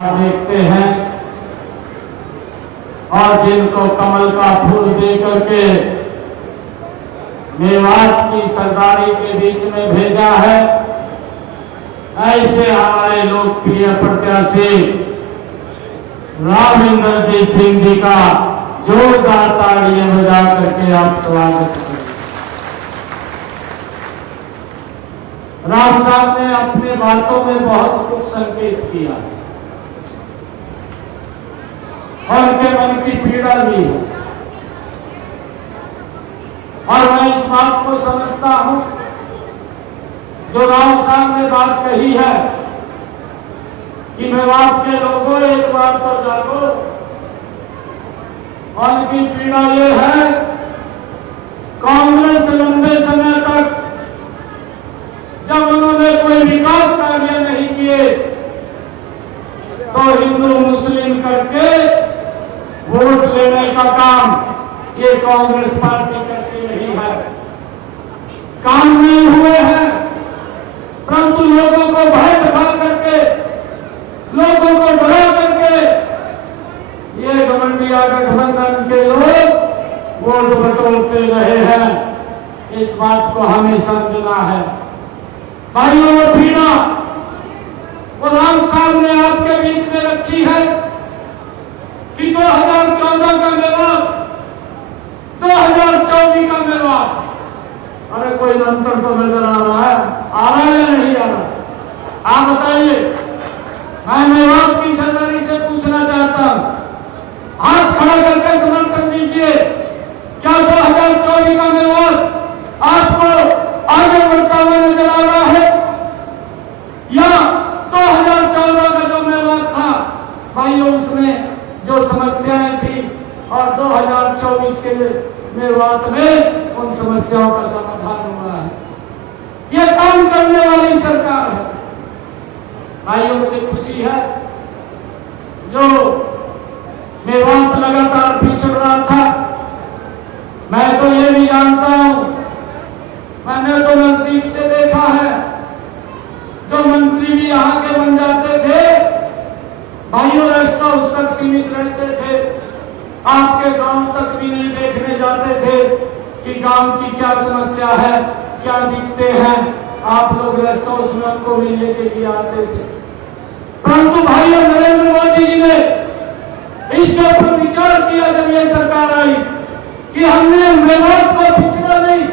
देखते हैं और जिनको कमल का फूल दे करके मेवात की सरदारी के बीच में भेजा है, ऐसे हमारे लोकप्रिय प्रत्याशी राविंदरजीत सिंह जी का जोरदार तालियां बजा करके आप स्वागत करें। राम साहब ने अपने बातों में बहुत कुछ संकेत किया और उनके मन की पीड़ा भी है और मैं इस बात को समझता हूं जो राम साहब ने बात कही है कि मेवात के लोगों एक बार तो जागो। उनकी पीड़ा ये है, कांग्रेस लंबे समय तक जब उन्होंने कोई विकास कार्य नहीं किए तो हिंदू मुस्लिम करके वोट लेने का काम ये कांग्रेस पार्टी करती नहीं है। काम नहीं हुए हैं, परंतु लोगों को भय दिखा करके, लोगों को डरा करके ये गठबंधन गठबंधन के लोग वोट बटोरते रहे हैं। इस बात को हमें समझना है। भाइयों वो पीड़ा वो राम साहब ने आपके बीच में रखी है कि 2014 का मेवात, 2024 का मेवात, अरे कोई अंतर तो नजर आ रहा है? आ रहा है या नहीं आ रहा? आप बताइए। मैं मेवात की सरदारी से पूछना चाहता हूं, हाथ खड़ा करके समर्थन दीजिए। क्या 2024 का मेवात आपको आगे बढ़ता हुआ नजर आ रहा है या 2014 का जो मेवात था भाइयों उसमें जो समस्याएं थी और 2024 के मेवात में उन समस्याओं का समाधान हुआ है? ये काम करने वाली सरकार है। भाइयों मुझे खुशी है जो मेवात लगातार पिछड़ रहा था। मैं तो ये भी जानता हूं, मैंने तो नजदीक से देखा है, जो मंत्री भी यहां के बन जाते थे भाइयों रेस्ट हाउस तक सीमित रहते थे, आपके गांव तक भी नहीं देखने जाते थे कि गांव की क्या समस्या है, क्या दिखते हैं। आप लोग रेस्ट हाउस में उनको मिलने के लिए आते थे, परंतु भाइयों नरेंद्र मोदी जी ने इसके ऊपर विचार किया जब ये सरकार आई कि हमने मेवात को पिछड़ा नहीं,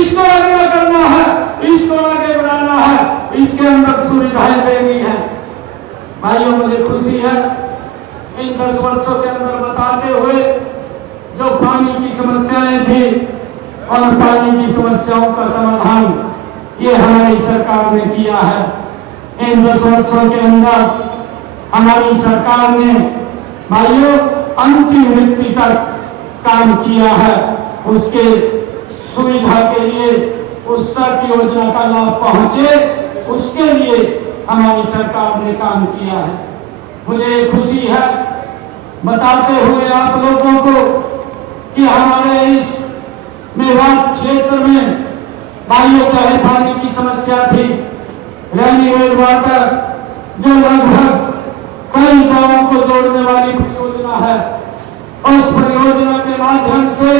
इसको आगे करना है, इसको आगे बढ़ाना है, इसके अंदर सुविधाएं देनी है। भाइयों मुझे खुशी है इन 10 वर्षों के अंदर बताते हुए जो पानी की समस्याएं थी और पानी की समस्याओं का समाधान ये हमारी सरकार ने किया है। इन 10 वर्षों के अंदर हमारी सरकार ने भाइयों अंतिम व्यक्ति तक काम किया है। उसके सुविधा के लिए उस तक योजना का लाभ पहुंचे, उसके लिए हमारी सरकार ने काम किया है। मुझे खुशी है बताते हुए आप लोगों को कि हमारे इस मेवात क्षेत्र में भाइयों चाहे पानी की समस्या थी, रेनीवेल वाटर जो लगभग कई गांवों को जोड़ने वाली परियोजना है, उस परियोजना के माध्यम से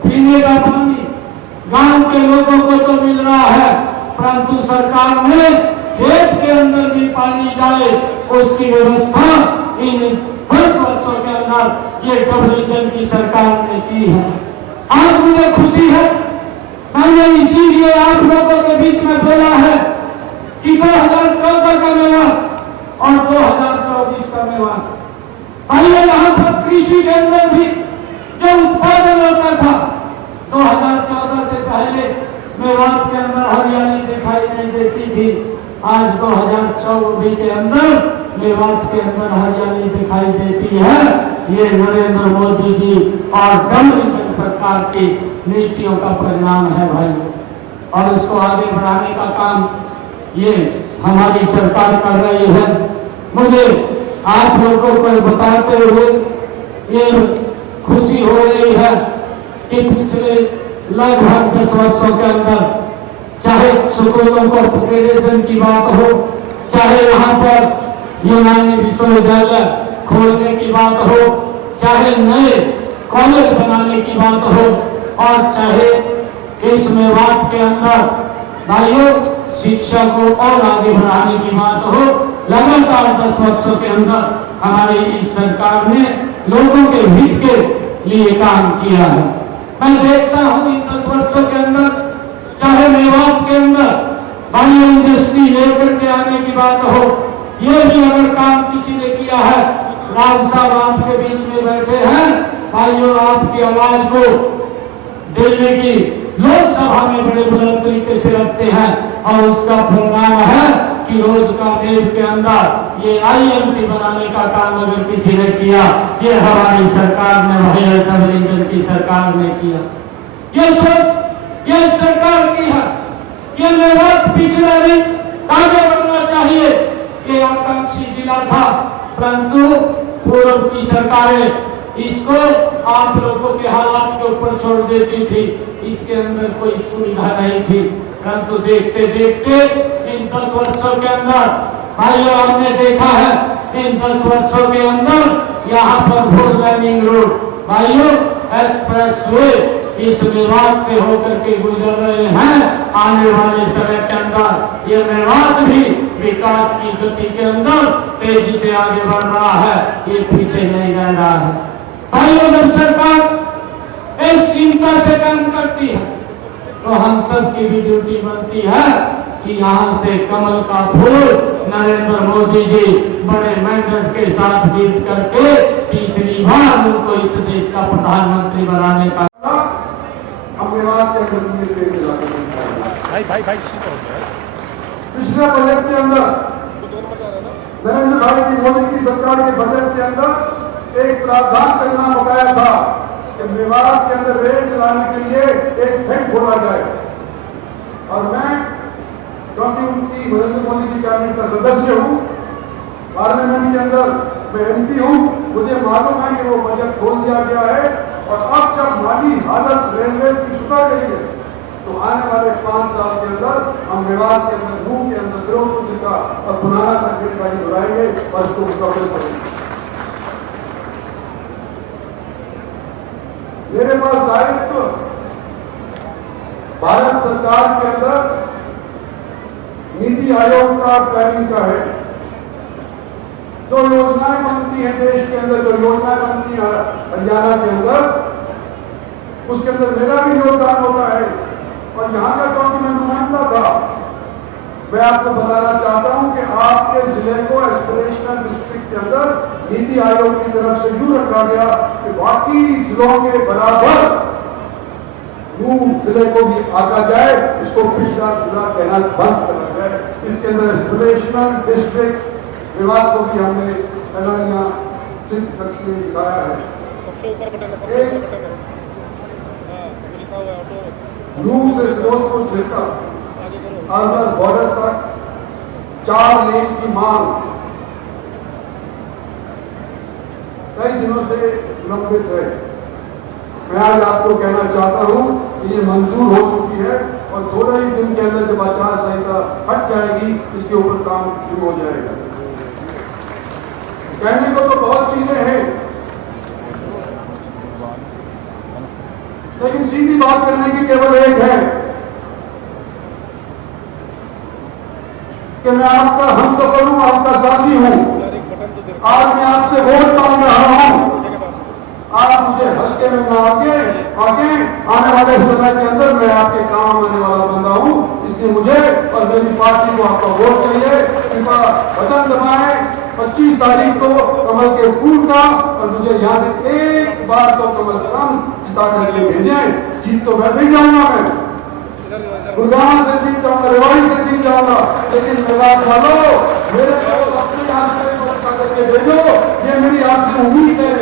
पीने का पानी गांव के लोगों को तो मिल रहा है, परंतु सरकार ने खेत के अंदर भी पानी जाए उसकी व्यवस्था इन 10 वर्षों के अंदर ये गठबंधन की सरकार ने की है। आज मुझे खुशी है, मैंने इसीलिए आप लोगों के बीच में बोला है कि 2014 का मेवात और 2024 का मेवात, भाइयों यहाँ पर कृषि के अंदर भी जो उत्पादन होता था 2014 से पहले मेवात के अंदर हरियाली दिखाई नहीं देती थी। आज 2024 के अंदर मेवात के अंदर हरियाली दिखाई देती है। ये नरेंद्र मोदी जी और गठबंधन सरकार की नीतियों का परिणाम है भाई, और उसको आगे बढ़ाने का काम ये हमारी सरकार कर रही है। मुझे आप लोगों को बताते हुए ये खुशी हो रही है कि पिछले लगभग 10 वर्षों के अंदर चाहे स्कूलों को अपग्रेडेशन की बात हो, चाहे यहाँ पर यूनानी विश्वविद्यालय खोलने की बात हो, चाहे नए कॉलेज बनाने की बात हो, और चाहे इस मेवात के अंदर भाइयों शिक्षा को और आगे बढ़ाने की बात हो, लगातार 10 वर्षों के अंदर हमारी इस सरकार ने लोगों के हित के लिए काम किया है। मैं देखता हूं इन 10 वर्षों के अंदर, चाहे मेवात के अंदर बायो इंडस्ट्री लेकर के आने की बात हो, ये भी अगर काम किसी ने किया है, राज साहब आपके बीच में बैठे हैं भाइयों, आपकी आवाज को दिल्ली की लोकसभा में बड़े बुलंद तरीके से रखते हैं, और उसका परिणाम है कि रोज का नेब के अंदर ये IMT बनाने का काम अगर किसी ने किया, ये हमारी सरकार ने, भाई अटल इंजन की सरकार ने किया। ये सोच ये सरकार की है, ये मेवात पिछड़ा नहीं, आगे बढ़ना चाहिए। ये आकांक्षी जिला था, परंतु पूर्व की सरकारें इसको आप लोगों के हालात के ऊपर छोड़ देती थी, इसके अंदर कोई सुविधा नहीं थी। परंतु देखते देखते इन 10 वर्षों के अंदर भाइयों हमने देखा है, इन 10 वर्षों के अंदर यहाँ पर फोर लाइनिंग रोड भाइयों एक्सप्रेस वे इस मेवात से होकर के गुजर रहे हैं। आने वाले समय के अंदर ये मेवात भी विकास की गति के अंदर तेजी से आगे बढ़ रहा है, ये पीछे नहीं रह रहा है। भाइयों जब सरकार इस चिंता से काम करती है तो हम सब की भी ड्यूटी बनती है कि यहाँ से कमल का फूल नरेंद्र मोदी जी बड़े मेंढक के साथ जीत करके तीसरी बार उनको इस देश का प्रधानमंत्री बनाने का पिछले बजट के अंदर नरेंद्र भाई की मोदी की सरकार के बजट के अंदर एक प्रावधान करना बकाया था कि मेवात के अंदर रेल चलाने के लिए एक फेड खोला जाए। और मैं क्योंकि उनकी नरेंद्र मोदी की कैबिनेट का सदस्य हूं, पार्लियामेंट के अंदर मैं MP हूं, मुझे मालूम है कि वो बजट खोल दिया गया है। और अब जब माली हालत रेलवे की सुधर गई है तो आने वाले 5 साल के अंदर हम मेवात के अंदर, नूह के अंदर, फिरोजपुर का और पुराना तक रेलगाड़ी बढ़ाएंगे और इसको मुकम्मल करेंगे। मेरे पास दायित्व भारत सरकार के अंदर नीति आयोग का, प्लानिंग का है। जो योजनाएं बनती हैं देश के अंदर, जो योजनाएं बनती हैं हरियाणा के अंदर, उसके अंदर मेरा भी योगदान होता है। और यहाँ का क्योंकि मैं नुमाइंदा था, मैं आपको बताना चाहता हूं कि आपके जिले को एस्पिरेशनल डिस्ट्रिक्ट के अंदर नीति आयोग की तरफ से यूं रखा गया कि बाकी जिलों के बराबर नूह जिले को भी आका जाए, इसको पिछड़ा जिला कहना बंद करा जाए। इसके अंदर एस्पिरेशनल डिस्ट्रिक्ट विवाद को भी हमने एलानिया चिन्ह करके दिखाया है। सबसे ऊपर बटन है, नूह से फिरोजपुर लेकर आगरा बॉर्डर तक 4 लेन की मांग कई दिनों से लंबित है। मैं आज आपको कहना चाहता हूं कि ये मंजूर हो चुकी है और थोड़े ही दिन के अंदर जब आचार संहिता हट जाएगी, इसके ऊपर काम शुरू हो जाएगा। कहने को तो बहुत चीजें हैं, लेकिन सीधी बात करने की केवल एक है कि मैं आपका हमसफर हूं, आपका साथी हूं। आज मैं आपसे वोट मांग रहा हूं, आप मुझे हल्के में ना आके आने वाले समय के अंदर मैं आपके काम आने वाला बंदा हूं। इसलिए मुझे और मेरी पार्टी को आपका वोट चाहिए। कृपया बटन दबाएं 25 तारीख को कमल के फूल का, और मुझे यहाँ से एक बार तो कम से कम जिता करके भेजें। जीत तो वैसे ही जाऊंगा, मैं गुरुग्राम से जीत जाऊंगा, रेवाड़ी से जीत जाऊंगा, लेकिन मेवात वालों मेरे को अपने हाथ से करके भेजो, ये मेरी आपसे उम्मीद है।